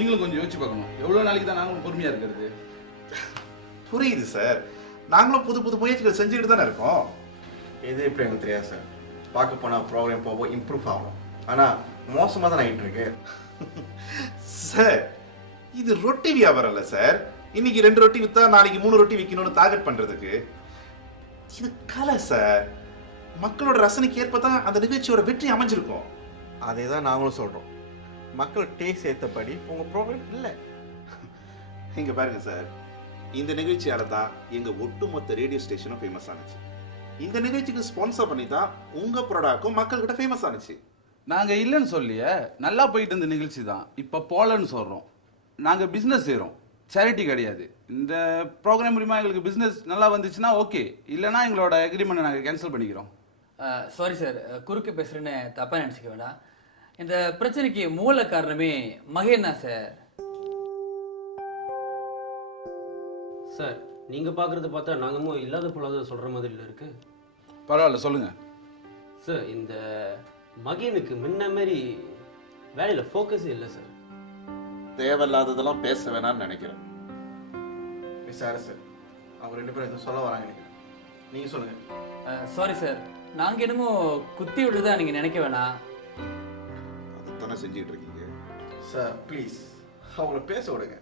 நீங்களும் கொஞ்சம் யோசிச்சு பார்க்கணும். எவ்வளோ நாளைக்கு தான் நாங்களும் பொறுமையாக இருக்கிறது? புரியுது சார், நாங்களும் புது புது முயற்சிகள் செஞ்சுக்கிட்டு தானே இருக்கோம். இது எப்படி எங்களுக்கு தெரியாது சார். பார்க்க போனால் ப்ரோக்ராம் போக இம்ப்ரூவ் ஆகும், ஆனால் மோசமாக தான் ஆகிட்டு இருக்கு சார். இது ரொட்டி வியாபாரம் இல்லை சார். இன்னைக்கு 2 ரொட்டி விற்றா நாளைக்கு 3 ரொட்டி விற்கணும்னு டார்கெட் பண்ணுறதுக்கு. இது கலை சார். மக்களோட ரசனைக்கு ஏற்ப தான் அந்த நிகழ்ச்சியோட வெற்றி அமைஞ்சிருக்கும். அதே தான் நாங்களும் சொல்கிறோம். மக்கள் டேஸ்ட் ஏற்றபடி உங்கள் ப்ரோக்ராம் இல்லை. இங்கே பாருங்க சார், இந்த நிகழ்ச்சியால தான் எங்கள் ஒட்டுமொத்த ரேடியோ ஸ்டேஷனும் ஃபேமஸ் ஆனிச்சு. இந்த நிகழ்ச்சிக்கு ஸ்பான்சர் பண்ணி தான் உங்கள் ப்ராடக்டும் மக்கள்கிட்ட ஃபேமஸ் ஆனிச்சு. நாங்கள் இல்லைன்னு சொல்லியே, நல்லா போயிட்டு இருந்த நிகழ்ச்சி தான் இப்போ போகலன்னு சொல்கிறோம். நாங்கள் பிஸ்னஸ் செய்கிறோம், சேரிட்டி கிடையாது. இந்த ப்ரோக்ராம் மூலிமா எங்களுக்கு பிஸ்னஸ் நல்லா வந்துச்சுன்னா ஓகே, இல்லைனா எங்களோட அக்ரிமெண்ட்டை நாங்கள் கேன்சல் பண்ணிக்கிறோம். சாரி சார், குறுக்கு பேசுகிறேன்னு தப்பாக நினச்சிக்க வேண்டாம். இந்த பிரச்சனைக்கு மூல காரணமே மகேன் தான் சார். சார், நீங்கள் பார்க்குறத பார்த்தா நாங்கள் இல்லாத பொல்லாத சொல்கிற மாதிரி இருக்கு. பரவாயில்ல, சொல்லுங்கள் சார். இந்த மகேனுக்கு முன்ன மாதிரி வேலையில் ஃபோக்கஸே இல்லை சார். தேவையில்லாததெல்லாம் பேச வேணாம்னு நினைக்கிறேன். சார் அவங்க 2 பேரும் எதுவும் சொல்ல வராங்க நினைக்கிறேன். நீங்கள் சொல்லுங்கள். சாரி சார், நாங்கள் என்னமோ குத்தி விடுறதா நீங்கள் நினைக்க வேணாம். அதுதானே செஞ்சுட்டு இருக்கீங்க சார். ப்ளீஸ் அவங்கள பேச விடுங்க.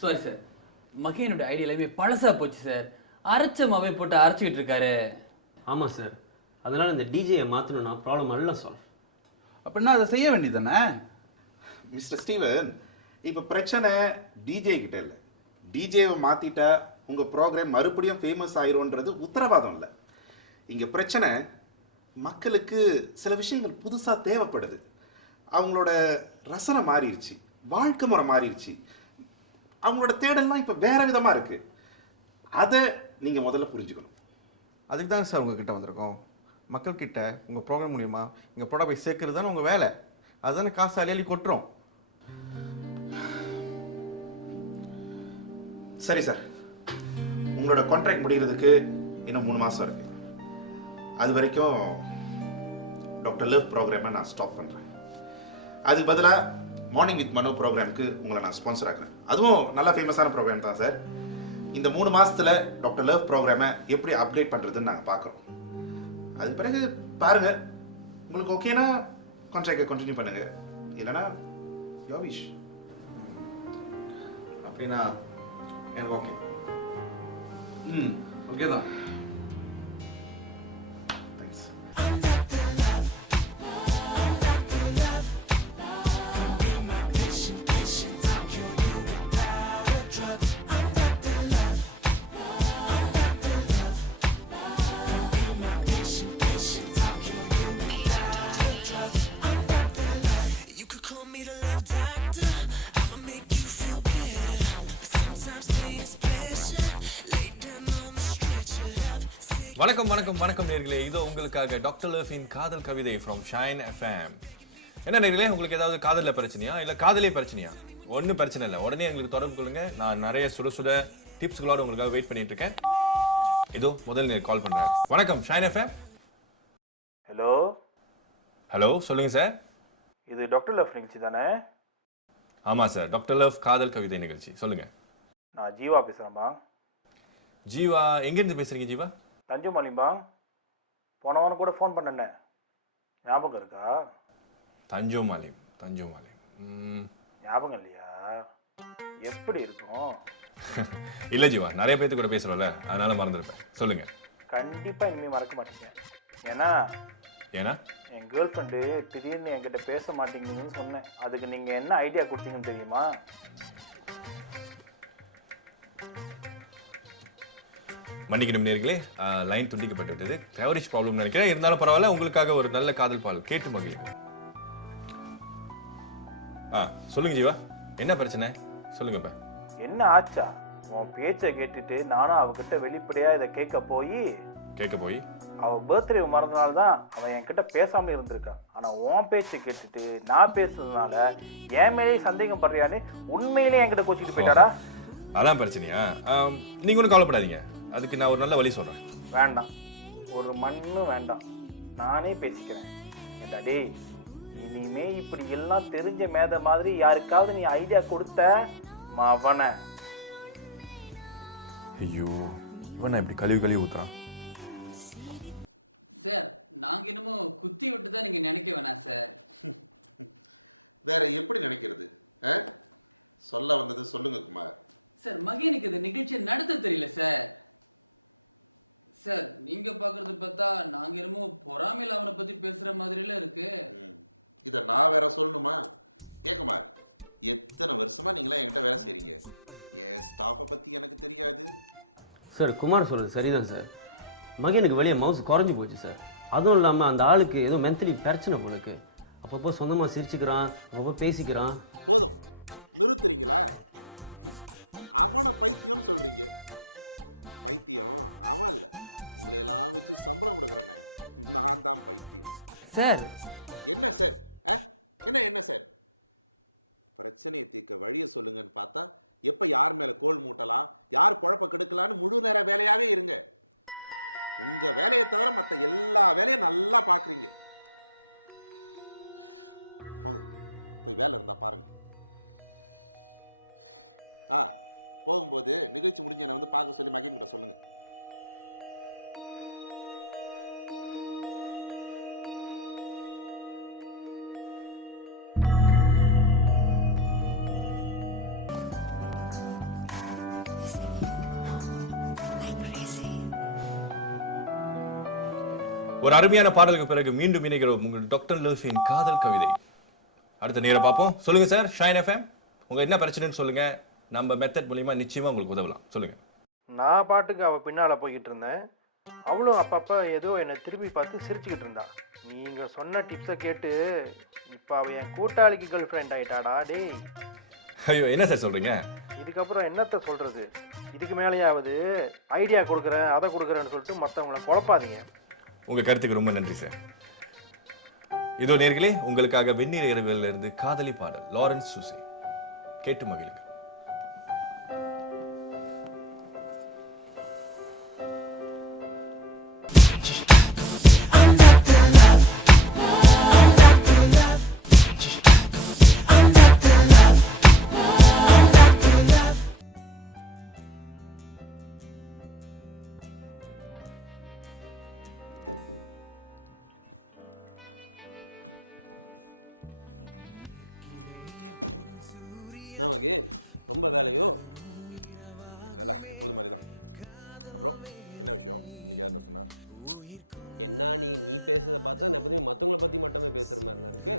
சாரி சார், மகேனோட ஐடியா எல்லாமே பழசாக போச்சு சார். அரைச்ச மாவே போட்டு அரைச்சிக்கிட்டு இருக்காரு. ஆமாம் சார், அதனால் இந்த டிஜேயை மாற்றணும்னா ப்ராப்ளம் எல்லாம் சால்வ். அப்படின்னா அதை செய்ய வேண்டியதானே? மிஸ்டர் ஸ்டீவன், இப்போ பிரச்சனை டிஜே கிட்ட இல்லை. டிஜேவை மாற்றிட்டா உங்கள் ப்ரோக்ராம் மறுபடியும் ஃபேமஸ் ஆயிரும்ன்றது உத்தரவாதம் இல்லை. இங்கே பிரச்சனை மக்களுக்கு சில விஷயங்கள் புதுசாக தேவைப்படுது. அவங்களோட ரசனை மாறிடுச்சு, வாழ்க்கை முறை மாறிடுச்சு, அவங்களோட தேடல்லாம் இப்போ வேற விதமாக இருக்குது. அதை நீங்கள் முதல்ல புரிஞ்சுக்கணும். அதுக்கு தான் சார் உங்ககிட்ட வந்திருக்கோம். மக்கள்கிட்ட உங்கள் ப்ரோக்ராம் மூலிமா எங்கள் ப்ராடக்ட் போய் சேர்க்கறது தானே உங்கள் வேலை. அதுதானே காசு அலையலி கொட்டுறோம். சரி சார், உங்களோட கான்ட்ராக்ட் முடிகிறதுக்கு இன்னும் 3 மாதம் இருக்கு. அது வரைக்கும் டாக்டர் லவ் ப்ரோக்ராமை நான் ஸ்டாப் பண்ணுறேன். அதுக்கு பதிலாக மார்னிங் வித் மனோ ப்ரோக்ராமுக்கு உங்களை நான் ஸ்பான்சர் ஆக்குறேன். அதுவும் நல்லா ஃபேமஸான ப்ரோக்ராம் தான் சார். இந்த 3 மாதத்தில் டாக்டர் லவ் ப்ரோக்ராமை எப்படி அப்டேட் பண்ணுறதுன்னு நாங்கள் பார்க்குறோம். அதுக்கு பிறகு பாருங்கள், உங்களுக்கு ஓகேனா கான்ட்ராக்டை கண்டினியூ பண்ணுங்கள், இல்லைனா யோர் விஷ். அப்படின்னா எனக்கு ஓகே. ஓகே தான். தேங்க்ஸ். வணக்கம் வணக்கம் வணக்கம் நேர்களே, இது உங்களுக்காக டாக்டர் லவ்வின் காதல் கவிதை ஃப்ரம் ஷைன் எஃப்எம். என்ன நேர்களே, உங்களுக்கு ஏதாவது காதலில் பிரச்சனையா இல்லை காதலே பிரச்சனையா? ஒன்றும் பிரச்சனை இல்லை, உடனே எங்களுக்கு தொடர்பு கொள்ளுங்க. நான் நிறைய சுட டிப்ஸ்களோட உங்களுக்காக வெயிட் பண்ணிட்டு இருக்கேன். இதோ முதல் நேர் கால் பண்றாரு. வணக்கம் ஷைன் எஃப்எம். ஹலோ ஹலோ, சொல்லுங்க சார். இது டாக்டர் லவ் நிகழ்ச்சி தானே? ஆமாம் சார், டாக்டர் லவ் காதல் கவிதை நிகழ்ச்சி. சொல்லுங்க. நான் ஜீவா பேசுகிறேன்பா. ஜீவா, எங்கேருந்து பேசுறீங்க ஜீவா? தஞ்சமாலிம்பா. போன வாரம் கூட ஃபோன் பண்ணேன்னே, ஞாபகம் இருக்கா? தஞ்சோமாலிம். ஞாபகம் இல்லையா? எப்படி இருக்கும்? இல்லை ஜீவா, நிறைய பேர்த்து கூட பேசுகிறோம்ல, அதனால மறந்துருப்பேன். சொல்லுங்க. கண்டிப்பாக இனிமேல் மறக்க மாட்டீங்க. ஏன்னா என் கேர்ள் ஃப்ரெண்டு திடீர்னு என்கிட்ட பேச மாட்டேங்குதுன்னு சொன்னேன். அதுக்கு நீங்கள் என்ன ஐடியா கொடுத்தீங்கன்னு தெரியுமா? மன்னிக்கணும் நேர்களே, லைன் துண்டிக்கப்பட்டு விட்டது. கவரேஜ் ப்ராப்ளம் நினைக்கிறேன். இருந்தாலும் பரவாயில்ல, உங்களுக்காக ஒரு நல்ல காதல் பால் கேட்டு மகிழுங்க. சொல்லுங்க ஜீவா, என்ன பிரச்சனை சொல்லுங்கப்பா. என்ன ஆச்சா? உன் பேச்சை கேட்டுட்டு நானும் அவகிட்ட வெளிப்படையா இதை கேட்க போய் அவன் பர்த்டே மறந்தனால்தான் அவன் என்கிட்ட பேசாம இருந்திருக்கான். ஆனா உன் பேச்சை கேட்டுட்டு நான் பேசுறதுனால என் மேலேயே சந்தேகம் படுறியான்னு உண்மையிலேயே என்கிட்ட கோச்சிட்டு போயிட்டாடா. அதான் பிரச்சனையா? நீங்க ஒன்றும் கவலைப்படாதீங்க, அதுக்கு நான் ஒரு நல்ல வழி சொல்றேன். வேண்டாம், ஒரு மண்ணும் வேண்டாம், நானே பேசிக்கிறேன். ஏண்டா டேய், இனிமே இப்படி எல்லாம் தெரிஞ்ச மேத மாதிரி யாருக்காவது நீ ஐடியா கொடுத்த மவன. ஐயோ இவன் இப்படி கழுவி ஊத்துறான். சார் நாங்க என்னமோ குத்தி விட்டு தான் நீங்க நினைக்க வேணாம் சார். வேற எப்படி நினைக்கிறது? சொல்ல வந்தது சொல்லுங்க குமார். சார் மகனுக்கு இந்த நிகழ்ச்சியை நடத்த தெரியல சார். சார் நீங்க பாக்குறது பார்த்தா நாங்க என்னமோ பொறாமையில அவனை பத்தி பேசுற மாதிரிலாம் இருக்கு. இதை நான் வேற சொல்லணுமா? குமார், எத்தனை வருஷமா நீங்களாம் என்கிட்ட வேலை செய்றீங்க. என் ஸ்டாஃபை பத்தி எனக்கு தெரியாது. சார் குமார் சொல்கிறது சரிதான் சார். மகனுக்கு வெளியே மவுஸ் குறைஞ்சி போச்சு சார். அதுவும் இல்லாமல் அந்த ஆளுக்கு ஏதோ மென்டலி பிரச்சனை போலுக்கு. அப்பப்போ சொந்தமாக சிரிச்சுக்கிறான், அப்பப்போ பேசிக்கிறான். போதும், நிறுத்துறீங்களா? அவனை பைத்தியம்னு சொல்றீங்க. பைத்தியம் அவன் இல்லை, உங்களையெல்லாம் வச்சு சம்பளம் கொடுக்குறேனே நான் தான் பைத்தியம். சார் என்ன சார்? என்ன சார்? பிரச்சனையை தீர்க்க வழியை சொல்லுங்கன்னு பார்த்தா எப்ப யார் மேல கோல் மூட்டலாம், யார் குழப்ப கெடுக்கலான்னு முழு நேர வேலையாவே இருங்க. உங்க வேலையை தவிர மற்ற எல்லா வேலையும் நல்லா பாக்குறீங்க. போங்க, போய் வேலை இருந்தா பாருங்க. போகும்போது நிகழ்ச்சி முடிஞ்ச என்னை வந்து பார்க்க சொல்லி மகின் கிட்ட சொல்லுங்க. ஒரு அருமையான பாடலுக்கு பிறகு மீண்டும் இணைகிறோம் உங்கள் டாக்டர் லவ்ஸின் காதல் கவிதை. அடுத்த நேரம் பார்ப்போம். சொல்லுங்க சார், ஷைன் எஃப்எம் உங்க என்ன பிரச்சனைன்னு சொல்லுங்க. நம்ம மெத்தட் மூலியமா நிச்சயமா உங்களுக்கு உதவலாம். சொல்லுங்க. நான் பாட்டுக்கு அவள் பின்னால் போய்கிட்டு இருந்தேன். அவளும் அப்பப்போ ஏதோ என்னை திரும்பி பார்த்து சிரிச்சுக்கிட்டு இருந்தா. நீங்கள் சொன்ன டிப்ஸை கேட்டு இப்போ அவள் என் கூட்டாளிக்கு கேர்ள் ஃப்ரெண்ட் ஆகிட்டாடா. டே ஐயோ என்ன சார் சொல்றீங்க? இதுக்கப்புறம் என்னத்த சொல்கிறது? இதுக்கு மேலேயாவது ஐடியா கொடுக்குறேன் அதை கொடுக்குறேன்னு சொல்லிட்டு மற்றவங்களை குழப்பாதீங்க. உங்க கருத்துக்கு ரொம்ப நன்றி சார். இதோ நேர்களே உங்களுக்காக வெந்நீர் இரவுல இருந்து காதலி பாடல் லாரன்ஸ் சூசே கேட்டு மகிழுங்க. நமக்கு ரொம்ப வேலையோ? இல்ல எப்போது மாதிரி தான். அப்புறம் என்ன விஷயம்? இன்னைக்கு யாருன்னு சொன்னா? என்ன நீ பேசுறதை பார்த்தா நான் எப்போதுமே மற்றவங்கள பற்றி மட்டுமே பேசுகிற மாதிரிலாம் இருக்கு.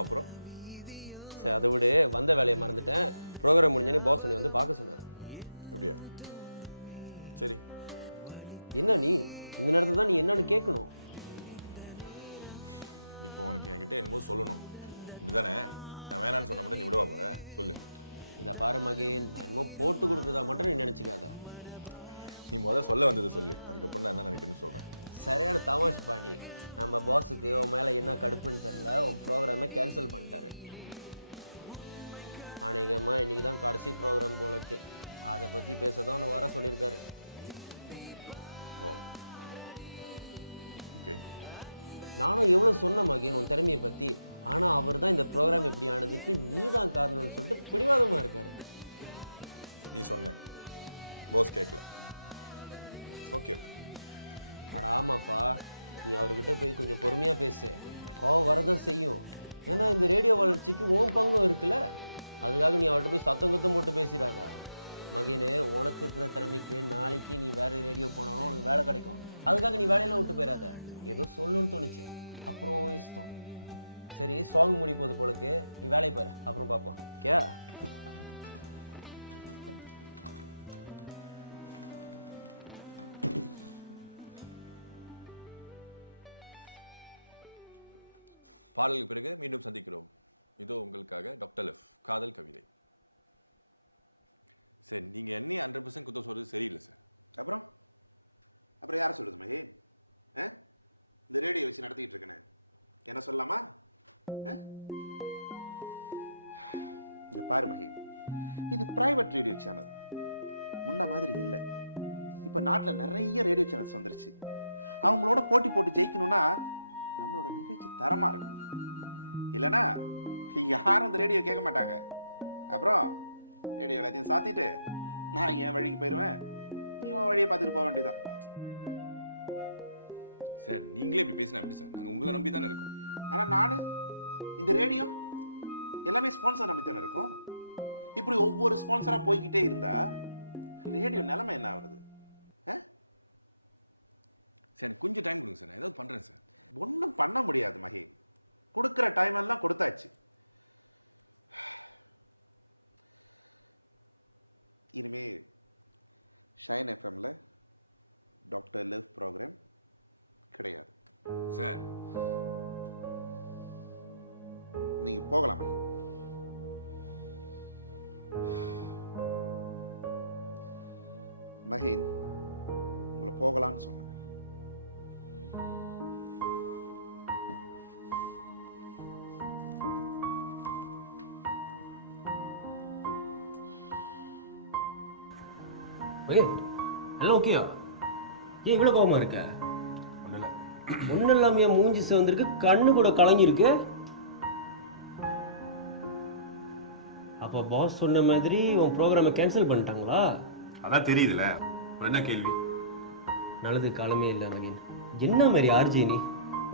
அப்புறம் சரி அதை விட வந்த வேலையை மறந்துட்டேன். ப்ரோக்ராம் முடிஞ்சோடனே பாஸ் உன்னை வந்து பார்க்க சொன்னார். எப்படியா? சரி. என்ன இந்த நேரத்தில் தான் நீ என்னன்னு கேட்கணும். இப்போ உனக்கு என்கிட்ட என்னமோ சொல்லணும் இப்படிதானே? நான் வேணான்னு சொன்ன மட்டும் நீ விடவா போற? சொல்லு. இதை பாரு மகேன், நான் என்னமோ போட்டு கொடுக்குறதா மட்டும் நீ நினச்சிக்காத. நீ முதல்ல சொல்ல வந்தது சொல்லு, அதுக்கப்புறம் நான் என்ன நினைக்கிறேன்னு சொல்றேன். சரியான தமாஷ் பாணி. நம்ம பாஸுக்கு உன் மேலே என்ன கடுப்புன்னு தெரில, உன் ப்ரோக்ராமை கேன்சல் பண்ணிட்டாரு. அநேகமாக இன்னைக்கு தான் கடைசி ப்ரோக்ராம் போல இருக்கு. அதை பற்றி பேச தான் உன்னை வர சொல்லியிருக்காரு. ஓ ஓகே. நானும் எவ்வளோ சொன்ன மகேன் உன் திறமையை பற்றி. ஆனால் அவர் தான் இந்த ப்ரோக்ராம் எப்படி ஆனதுக்கு நீ தான் காரணம்னு சொல்லிட்டு பிடிவாதமாக இருக்காரு. நீ சொன்ன பாஸ் கேட்கல. ஓகே. அட ஆமாப்பா, நீ அவர்கிட்ட போய் கொஞ்சம் பொறுமையாக பேசு. கோவம் வரதான் செய்யும். ஏன்னா இந்த ரேடியோ வளர்ச்சிக்கு உன் பங்கும் இருக்குல்ல. அதுக்காக நீ அவர்கிட்ட போய் சத்தம் குத்தம் போட்டு பேசிடாத. மகனே, உனக்கு இருக்கிற திறமைக்கு நாளைக்கு நீ வேற ரேடியோ போனாலும் உனக்கு வேலை கிடைக்கும். அதுக்காக நீ வேலையெல்லாம் விட்டு போயிடாத. ஏதோ சொல்லணும்னு தோணுச்சு, அப்புறம் இஷ்டம். சரி, சாங் முடி போது போலக்கு, நீ வேலையை பாரு, அப்புறம் பார்ப்போம். கே பாடலுக்கு பிறகு மீண்டும் சந்திக்கிறோம். இதோ உங்களுக்காக டாக்டர் லெஃப் காதல் கவிதை. சார் நீங்க என்ன 100% குத்தம் சொல்றது சரியில்லை சார். அப்புறம் யாரை சொல்றது மகேன்? இந்த ரேடியோ வச்சு நடத்திட்டு இருக்கேனே, என்ன சொல்லலாமா? இங்க பாரு மகேன், இது பிரைவேட் ரேடியோ சேனல், முன்ன மாதிரி இல்லை. இப்ப நாட்டில் நிறைய ரேடியோ சேனல்ஸ் வந்துருச்சு. அவங்களோட போட்டி போட்டு ஜெயிக்கணும்னா நம்மளோட நிகழ்ச்சி தரமா இருக்கணும். இல்லைன்னா யாரும் அந்த ரேடியோ கேட்க மாட்டாங்க. அப்புறம் ரேடியோ எல்லாத்தையும் சாத்திட்டு நான் என் வழிக்கு போயிடுவேன், இவன் வழியை பார்த்துட்டு போக வேண்டியதான். சார் நீங்களே இப்படி பேசினா எப்படி சார்? நாங்கள் உங்களை நம்பி தானே இருக்கோம். ஆனால் நான் இந்த ரேடியோ எல்லாமே ஸ்பான்சர் நம்பி தானே இருக்கோம். இப்படி ஒவ்வொரு ஸ்பான்சராக போய்கிட்டே இருந்தா ரேடியோ நிலைமை என்ன ஆகுறது? சார் எனக்கு கொஞ்சம் டைம் கொடுங்க சார், நான் ஏதாவது பண்ணுறேன் சார். ஒன்றும் பண்ண முடியாது மகி, கொடுக்குற டைம் எல்லாம் கொடுத்தாச்சு. இனிமே ஷைன் எஃப்எம்ல டாக்டர் லிவ் ப்ரோக்ராம் கிடையாது சார். நீங்க போகலாம் மகி. மகேன், உங்களை போகலான்னு சொன்னேன். ஓகே, எல்லாம் ஓகேயா? ஏன் இவ்வளோ கோவமா இருக்க? ஒன்றும் இல்லை. ஒன்றும் இல்லாமையா மூஞ்சி சேர்ந்துருக்கு, கண்ணு கூட கலங்கிருக்கு. அப்போ பாஸ் சொன்ன மாதிரி உன் ப்ரோக்ராமை கேன்சல் பண்ணிட்டாங்களா? அதான் தெரியுதுல்ல, அப்புறம் என்ன கேள்வி? நல்லது காலமே இல்லை மகன். என்ன மாதிரி ஆர்ஜி நீ?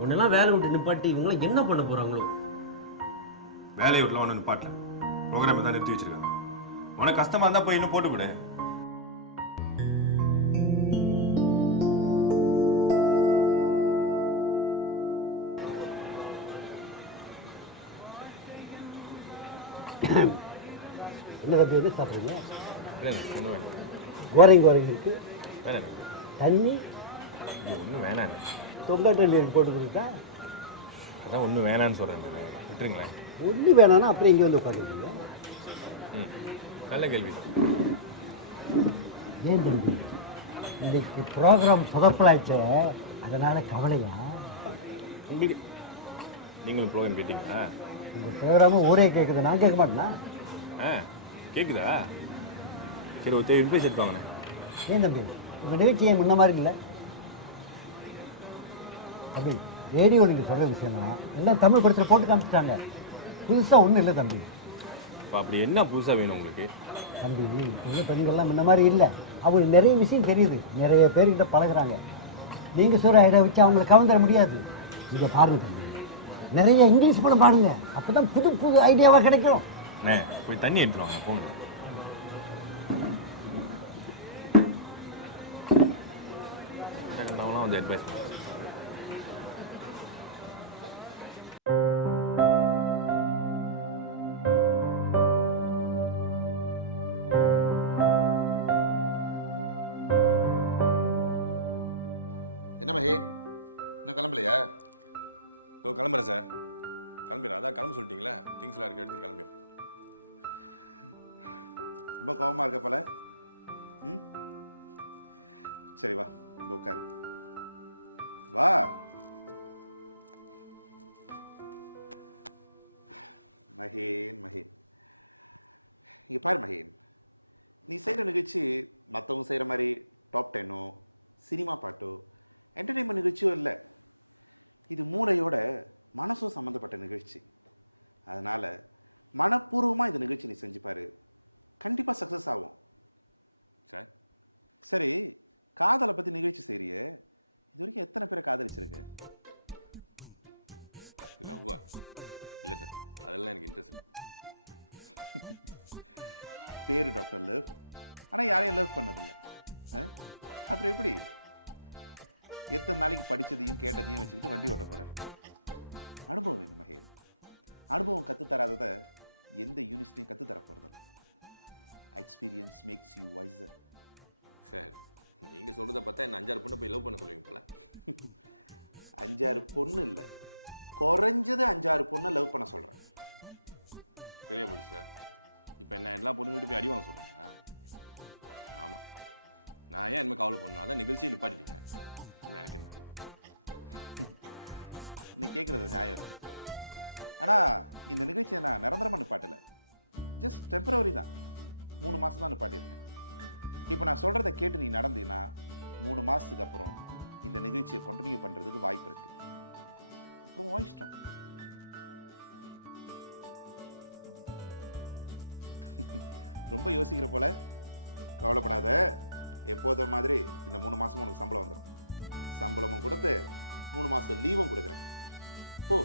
உன்னெல்லாம் வேலை விட்டு நிப்பாட்டி இவங்களாம் என்ன பண்ண போகிறாங்களோ? வேலையை விட்டுலாம் ஒன்று நிப்பாட்டல, ப்ரோக்ராமை தான் நிறுத்தி வச்சிருக்காங்க. உனக்கு கஷ்டமாக இருந்தால் போய் இன்னும் போட்டு விடு. என்ன தம்பி எது சாப்பிட்றீங்க? இல்லைங்க ஒன்றும் வேணாம். கோரைங்க கோரைங்க இருக்கு, வேணாம் தண்ணி இது ஒன்றும் வேணாம். தொங்காட்டல்லி போட்டு கொடுத்தா அதான் ஒன்றும் வேணான்னு சொல்கிறேன் மேடம், விட்டுருங்களேன். ஒன்றும் வேணாம்னா அப்புறம் இங்கே வந்து உட்காந்துருக்கீங்க. ம், நல்ல கேள்வி. ஏன் தம்பி இன்னைக்கு ப்ரோக்ராம் சொதப்பலாச்சே, அதனால் கவலையா? உங்களுக்கு நீங்களும் ப்ரோக்ராம் கேட்டீங்களா? உங்கள் ப்ரோக்ராமும் ஊரே கேட்குது, நான் கேட்க மாட்டேனா? ஆ கேட்குதா? சரி ஒரு அட்வைஸ் எடுத்துவாங்கண்ணே. ஏன் தம்பி உங்கள் நிகழ்ச்சி ஏன் முன்ன மாதிரி இல்லை? தம்பி ரேடியோ நீங்கள் சொல்கிற விஷயம் எல்லாம் தமிழ் படத்தில் போட்டு காமிச்சிட்டாங்க, புதுசாக ஒன்றும் இல்லை தம்பி. இப்போ அப்படி என்ன புதுசாக வேணும் உங்களுக்கு? தம்பி இந்த பெண்கள்லாம் முன்ன மாதிரி இல்லை, அவங்களுக்கு நிறைய விஷயம் தெரியுது, நிறைய பேர்கிட்ட பழகுறாங்க. நீங்கள் சொல்கிற ஐடியா வச்சு அவங்களை கவர்ந்துட முடியாது. நீங்கள் பாருங்கள் தம்பி, நிறைய இங்கிலீஷ் படம் பாடுங்க, அப்போ தான் புது புது ஐடியாவாக கிடைக்கும். அண்ணே போய் தண்ணி எடுத்துருவாங்க போங்க. நாங்களாம் வந்து அட்வைஸ் பண்ணுறேன். என்ன மகேன், இன்னும் கிளம்பலையா? இப்போ கிளம்புறேன் சார், கிளம்பிடுறேன். அதான் கிளம்ப சொல்லிட்டீங்களே, திங்ஸ்லாம் இருக்க எடுத்துட்டு கிளம்பிடுறேன். ரொம்ப கோபமாக இருக்க போல. ம், சரி வா, இந்த உட்காரு, வா. மகேன் மகேன், இங்கே பாரு மகேன், நீ செய்கிற நிகழ்ச்சி மற்றவங்க செய்கிற மாதிரி டாப் 10ஓ சினிமா பாட்டோ என்டர்டெயின்மெண்ட் நிகழ்ச்சியோ இல்லை. இது மூளையோட மனசும் சம்மந்தப்பட்ட நிகழ்ச்சி. அதனால் மனப்பூர்வமாக இந்த நிகழ்ச்சி நீ செஞ்சு பாரு, கண்டிப்பாக சக்ஸஸ் ஆகும். சார் சரி, காதலை பற்றி நிகழ்ச்சி செய்கிறியே, இது வரைக்கும் எத்தனை பேரை காதலிச்சிருக்கு? லவ்வா? இல்லை சார், அதெல்லாம் எனக்கு இன்ட்ரெஸ்ட் இல்லை. பேரு டாக்டர் லவ், ஆனால் யாரையும் லவ் பண்ணதில்லை. அப்புறம் எப்படி எத்தனை நாளைக்கு படித்ததையும் கேட்டதையும் வச்சுக்கிட்டு வண்டி ஓட்ட போகிறேன்? அனுபவம் வேணும் மகேன். அனுபவம் கற்றுத்தராததை எந்த யூனிவர்சிட்டியும் கற்றுத்தர போகிறதில்ல. Experience makes you visor. Sir நீங்கள் சொல்கிறத பார்த்தா என்ன 5-6 பொண்ணை போய் லவ் பண்ண சொல்லுவீங்க போல. 5-6 பொண்ணு இல்லை, குறைஞ்சது 5-6 பொண்ணை லவ் பண்ண சொல்கிறேன். சரியா போச்சு சார். இப்போ என்ன எல்லா பொண்ணுங்கள்ட்ட போய் அடி வாங்க சொல்கிறீங்களா? ஆமாம், நான் ஏன் இனிமேல் கவலை பண்ணணும்? அதான் நிகழ்ச்சியை நிப்பாட்டிட்டீங்க. எனக்கு என்ன, நீ கேட்குறது நியாயம். ஆனால் இந்த நிகழ்ச்சியை நான் நிரந்தரமாக நிப்பாட்டலை, ஜஸ்ட் டெம்பரவரி தான். 3 மாதம் தான் நிப்பாட்டியிருக்கேன். இப்போ நான் சொல்கிறத கேட்டு நீ நடந்தீன்னா 3 மாதத்துக்கு அப்புறம் இந்த நிகழ்ச்சியை கண்டினியூ பண்ணுறதுக்கு வாய்ப்பு இருக்குது. அப்புறம் வாய்ச்சிட்டோம். ரொம்ப யோசிக்கிற போல. கவலைப்படாத, எப்போதும் மாதிரி இந்த 3 மாசமும் உனக்கு சம்பளம் வந்துடும். சம்பளமும் கொடுத்து 3 மாசம் லீவும் கொடுக்குறேன். போ,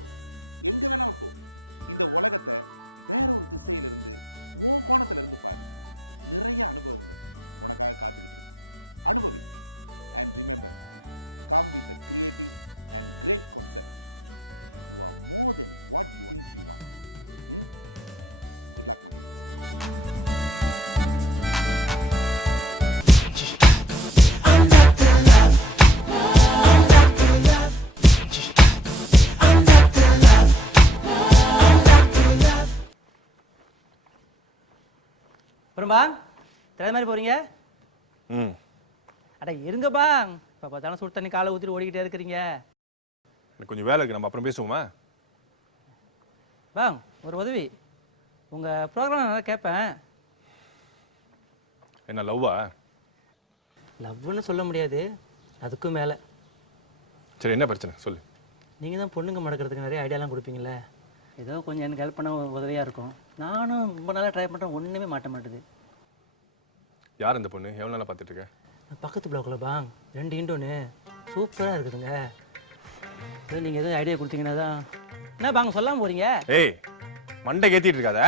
எங்க வேணாலும் போ. இந்த உலகத்தை வேற ஒரு திசையிலிருந்து உன் கோணத்துல இருந்து பாரு. நிறைய அனுபவங்கள் உனக்காக காத்துக்கிட்டு இருக்கு. அனுபவி. And remember, come with a creative and great concept. You are more than what you think you want. Good luck, my dear. அப்புறம் பாங் தலை மாதிரி போறீங்க? ம் அட இருங்க பாங், இப்போ பார்த்தாலும் சுடு தண்ணி காலை ஊற்றிட்டு ஓடிக்கிட்டே இருக்கிறீங்க. எனக்கு கொஞ்சம் வேலை இருக்கு, நம்ம அப்புறம் பேசுவோமா? பாங் ஒரு உதவி, உங்கள் ப்ரோக்ராம் நல்லா கேட்பேன். என்ன லவ்வா? லவ்னு சொல்ல முடியாது, அதுக்கும் மேலே. சரி, என்ன பிரச்சனை சொல்லு. நீங்கள் தான் பொண்ணுங்க மடக்கிறதுக்கு நிறைய ஐடியாலாம் கொடுப்பீங்களே, ஏதோ கொஞ்சம் எனக்கு ஹெல்ப் பண்ண உதவியாக இருக்கும். நானும் ரொம்ப நாளாக ட்ரை பண்ணுறேன், ஒன்றுமே மாட்ட மாட்டுது. யார் இந்த பொண்ணு? எவ்வளோ நாளாக பார்த்துட்டு இருக்க? பக்கத்து பிளாக்ல பாங் 2 இண்டோன்னு சூப்பராக இருக்குதுங்க. நீங்கள் எதுவும் ஐடியா கொடுத்தீங்கன்னா தான். என்ன பாங்க சொல்லாமல் போகிறீங்க? ஏய், மண்டை ஏற்றிட்டு இருக்காத.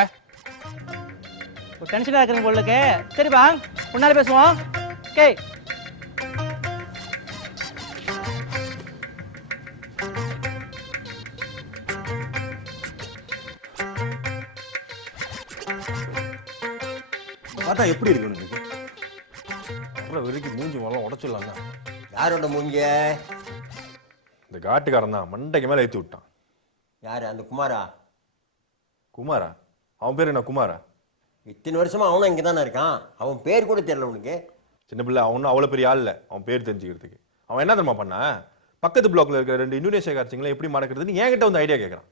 ஒரு டென்ஷனாக இருக்கிறீங்க போலக்கு. சரி பாங், முன்னாடி பேசுவோம். ஓகே. பார்த்தா எப்படி இருக்கு உனக்கு? வர்ற வெறுக்கி மூஞ்சி முதல்ல உடச்சிடலாங்க. யாரோட மூங்க? இந்த காட்டுக்காரன் தான் மண்டைக்கு மேலே ஏற்றி விட்டான். யார் அந்த குமாரா? குமாரா? அவன் பேர் என்ன குமாரா? இத்தனை வருஷமா அவனும் இங்கே தானே இருக்கான், அவன் பேர் கூட தெரியல உனக்கு? சின்ன பிள்ளை, அவனும் அவ்வளோ பெரிய ஆள் இல்லை அவன் பேர் தெரிஞ்சுக்கிறதுக்கு. அவன் என்ன தெரியுமா பண்ணா, பக்கத்து பிளாக்ல இருக்கிற 2 இந்தோனேஷியா காட்சிங்களை எப்படி மடக்கிறதுன்னு என்கிட்ட வந்து ஐடியா கேட்குறான்.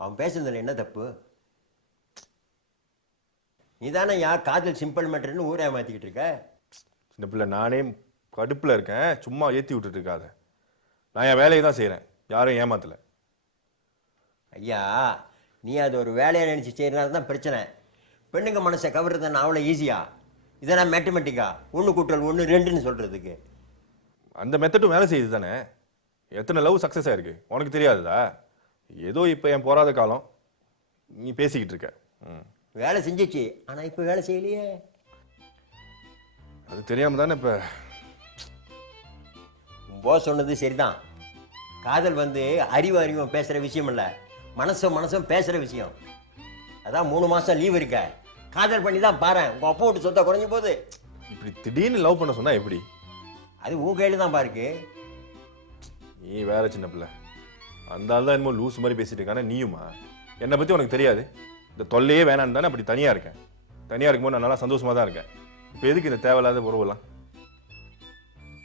அவன் பேசுனதுல என்ன தப்பு? நீதானே காதல் சிம்பிள் மேட்டர்னு ஊரே மாற்றிக்கிட்டு இருக்க. சின்ன பிள்ளை, நானே கடுப்பில் இருக்கேன், சும்மா ஏற்றி விட்டுட்டு இருக்காத. நான் என் வேலையை தான் செய்கிறேன், யாரும் ஏமாத்தலை. ஐயா, நீ அது ஒரு வேலையை நினச்சி செய்கிறனால தான் பிரச்சனை. பெண்ணுங்க மனசை கவர்றது நான் அவ்வளோ ஈஸியா? இதெல்லாம் மேத்தமெட்டிக்கா 1 கூட்டல் 1 2ன்னு சொல்கிறதுக்கு? அந்த மெத்தடும் வேலை செய்யுது தானே. எத்தனை லவ் சக்ஸஸ் ஆயிருக்கு உனக்கு தெரியாதுதா? ஏதோ இப்போ என் போராத காலம், நீ பேசிக்கிட்டு இருக்க. வேலை செஞ்சிச்சு, ஆனால் இப்போ வேலை செய்யலையே. அது தெரியாம தானே இப்போ. போஸ் சொன்னது சரிதான். காதல் அறிவும் பேசுகிற விஷயம் இல்லை, மனசும் பேசுகிற விஷயம். அதான் 3 மாதம் லீவ் இருக்க, காதல் பண்ணி தான் பாரு, உங்கள் அப்பா விட்டு சொத்தை குறைஞ்ச போது. இப்படி திடீர்னு லவ் பண்ண சொன்னா எப்படி? அது உன் கையில் தான் பாருக்கு. நீ வேற சின்ன பிள்ளை, அந்த ஆள் தான் என்னமோ லூஸ் மாதிரி பேசிட்டு இருக்கானே. நீயுமா? என்னை பற்றி உனக்கு தெரியாது. இந்த தொல்லையே வேணான்னு தானே அப்படி தனியாக இருக்கேன். தனியாக இருக்கும்போது நான் நல்லா சந்தோஷமாக தான் இருக்கேன். இப்போ எதுக்கு இந்த தேவையில்லாத உறவுலாம்?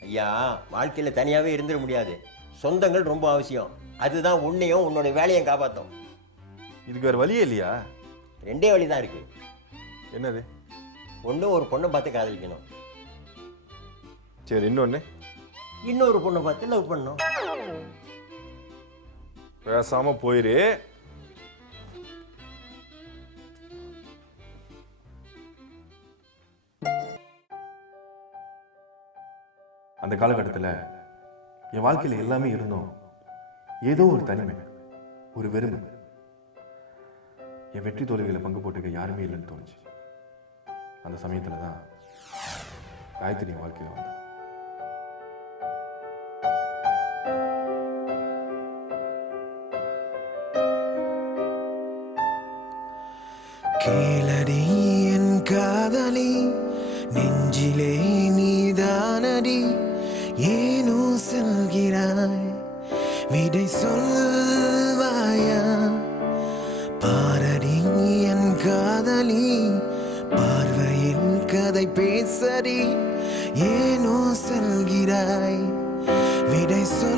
ஐயா, வாழ்க்கையில் தனியாகவே இருந்துட முடியாது, சொந்தங்கள் ரொம்ப அவசியம். அதுதான் உன்னையும் உன்னோட வேலையும் காப்பாற்றும். இதுக்கு வேறு வழியே இல்லையா? 2 வழி தான் இருக்குது. என்னது? ஒன்று ஒரு பொண்ணை பார்த்து காதலிக்கணும், சரி இன்னொன்று இன்னொரு பொண்ணை பார்த்து லவ் பண்ணணும். பேசாமல் போயிரு. அந்த காலகட்டத்தில் என் வாழ்க்கையில் எல்லாமே இருந்தோம், ஏதோ ஒரு தனிமை, ஒரு வெறுமை. என் வெற்றி தோல்விகளை பங்கு போட்டுக்க யாருமே இல்லைன்னு தோணுச்சு. அந்த சமயத்தில் தான் காயத்ரி என் வாழ்க்கையை வந்தான். கேளடி என் காதலி, நெஞ்சிலே நீதானடி, ஏனோ சொல்கிறாய், விடை சொல்வாயா? பாரடி என் காதலி, பார்வையில் கதை பேசடி, ஏனோ சொல்கிறாய், விடை சொல்